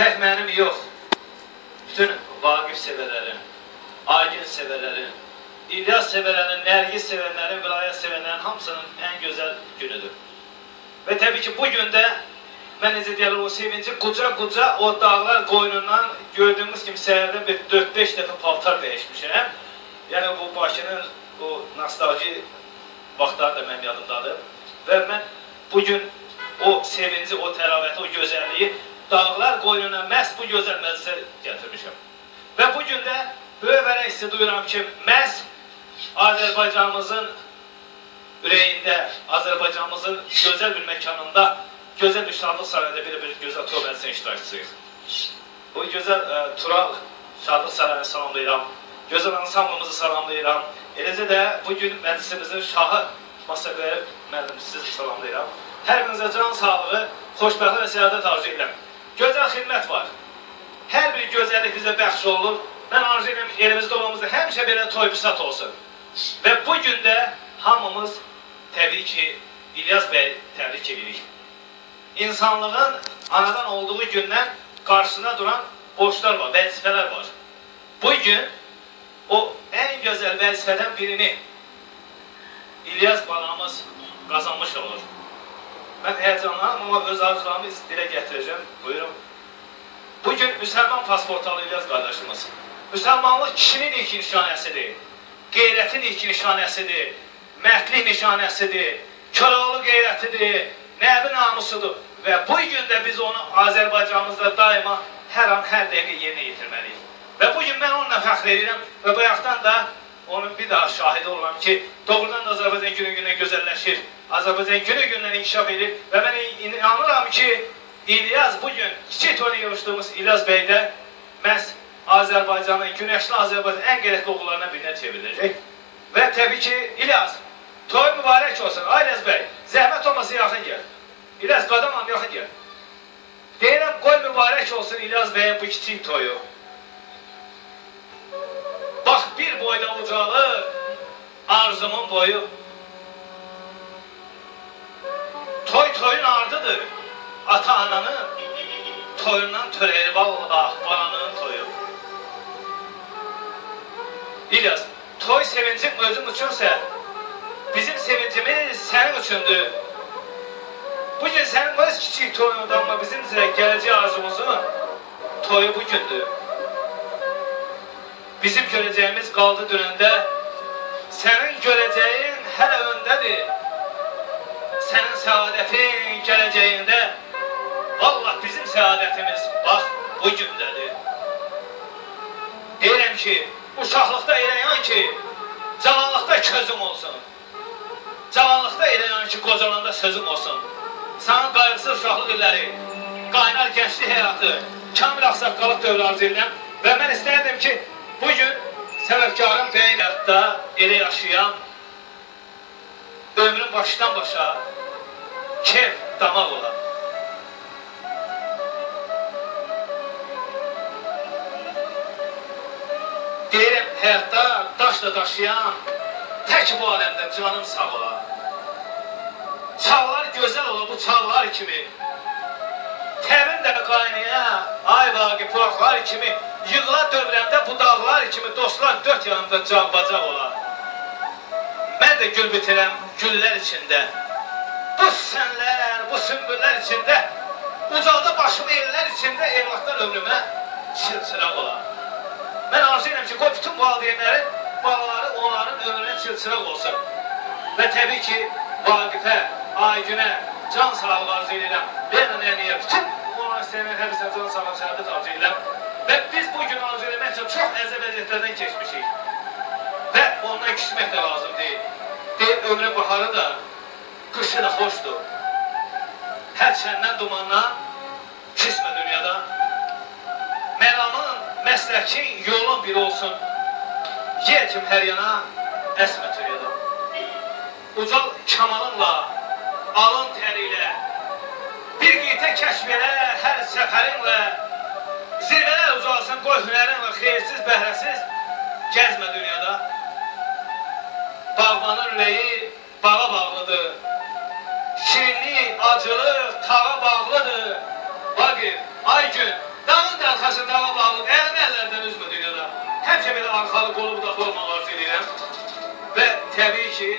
Tək mənim yox. Bütün Vaqif sevərlərin, Aygün sevərlərin, İlyas sevərlərin, Nərgiz sevərlərin, vilayət sevərlərin hamısının ən gözəl günüdür. Və təbii ki, bu gündə mən necə o sevinci quca-quca o dağlar qoynundan gördüyümüz kimi səhərdən bir 4-5 dəfə paltar dəyişmişəm. Yəni bu Bakının o nostalji vaxtları da mənim yadımdadır. Və mən bu gün o sevinci, o təravəti, o gözəlliyi dağlar qoynuna məhz bu gözəl məclisə gətirmişəm. Və bu gün də böyük vərək hissi duyuram ki, məhz Azərbaycanımızın ürəyində, Azərbaycanımızın gözəl bir məkanında, gözəl bir şadlıq sarayında belə bir gözəl tur məclisin iştirakçısıyıq. Bu gözəl ə, Tural Şadlıq Sarayını salamlayıram. Gözəl ansamblımızı salamlayıram. Eləcə də bu gün məclisimizin şahı Masaqaya müəllim sizi salamlayıram. Hər birinizə can sağlığı, xoşbəxtlik və səadət arzu edirəm. Gözəl xidmət var. Hər bir gözəllik bizə bəxş olunur. Mən arzu edirəm elimizdə olmamızda həmişə belə toy büsat olsun. Və bu gün də hamımız təbii ki İlyas bəy təbrik edirik. İnsanlığın anadan olduğu gündən qarşısına duran borçlar var, vəzifələr var. Bu gün o ən gözəl vəzifədən birini İlyas balamız qazanmış olur. Mən həyəcanlanım, amma öz arzularımı dilə gətirəcəm. Buyurun. Bugün müsəlman pasportu İlyas qardaşımız. Müsəlmanlıq kişinin ilk nişanəsidir. Qeyrətin ilk nişanəsidir. Mərdlik nişanəsidir. Köroğlu qeyrətidir. Nəbi namusudur. Və bu gün də biz onu Azərbaycanımızda daima hər an, hər dəqiqə yerinə yetirməliyik. Və bu gün mən onunla fəxr edirəm və bayaqdan da onun bir daha şahidi oluram ki, doğrudan da Azərbaycan günü gündən gözəlləşir. Azərbaycan günü gündən inkişaf edir və mən inanıram ki, İlyas bugün kiçik toyuna yığışdığımız İlyas bəy də məhz Azərbaycanın, günəşli Azərbaycanın ən qeyrətli oğullarından birinə çevriləcək. Və təbii ki, İlyas, toy mübarək olsun. Ayləz bəy, zəhmət olmasa yaxın gəl. İlyas, qadamam yaxın gəl. Deyirəm, qoy mübarək olsun İlyas bəyə bu kiçik toyu. Bax bir boyda ucalır arzumun boyu. Ardıdır. Ata ananın toyundan törəyir vallah balanın toyu. İlyas, toy sevincin özün üçünsə, bizim sevincimiz sənin üçündür. Bugün sənin öz kiçik toyundan amma bizim sizə gələcək arzumuzun toyu bugündür. Bizim görəcəyimiz qaldı dönəndə, sənin görəcəyin hələ öndədir. Sənin səadətin gələcəyində, vallah bizim səadətimiz bax bu gündədir. Deyirəm ki, uşaqlıqda eləyan ki, cavanlıqda közüm olsun. Cavanlıqda eləyan ki, qocalanda sözüm olsun. Sənin qayğısız uşaqlıq illəri, qaynar gənclik həyatı, kamil ağsaqqalıq dövrü arzu edirəm və mən istərdim ki, bugün səbəbkarın beyin həyatda elə yaşayan, ömrün başdan başa keyf damaq olan. Deyirəm, həyatda daşla daşıyan, tək bu aləmdə canım sağ ola. Çağlar gözəl ola bu çağlar kimi. Tərin də qaynaya, ay vaqi pulaqlar kimi, yığıla dövrəndə bu dağlar kimi dostlar dörd yanımda can-bacaq ola. Mən də gül bitirəm güllər içində. Bu sənlər, bu sümbüllər içində, ucalda başımı ellər içində evlatlar ömrümə çilçıraq ola. Mən arzu edirəm ki, qoy bütün valideynlərin balaları onların ömrünə çilçıraq olsun. Və təbii ki, Vaqifə, Aygünə can sağlığı arzu edirəm. Leyla nənəyə bütün hər birinə can sağlığı səadət arzu edirəm. Və biz bu gün arzu eləmək üçün çox əzəb əziyyətlərdən keçmişik. Və ondan küsmək də lazım deyil. Deyil, ömrün baharı da, qışı da xoşdur. Hər şəndən dumandan dünyada. Məramın, məsləkin, yolun bir olsun. Yer kim hər yana, əsmə türüyədə. Ucal kamalınla, alın təriyle, bir qitə kəşf elə hər səfərinlə, zirvələr ucalsın qoy hünərinlə, xeyirsiz, bəhrəsiz, gəzmə dünyada. Bağbanın ürəyi acılı, dağa bağlıdır. Bakın, Aygün, dağın arxası dağa bağlı, ermənilərdən üzmə dünyada. Həmişə belə arxalı qolu budaqlı olmalar diləyirəm. Və təbii ki,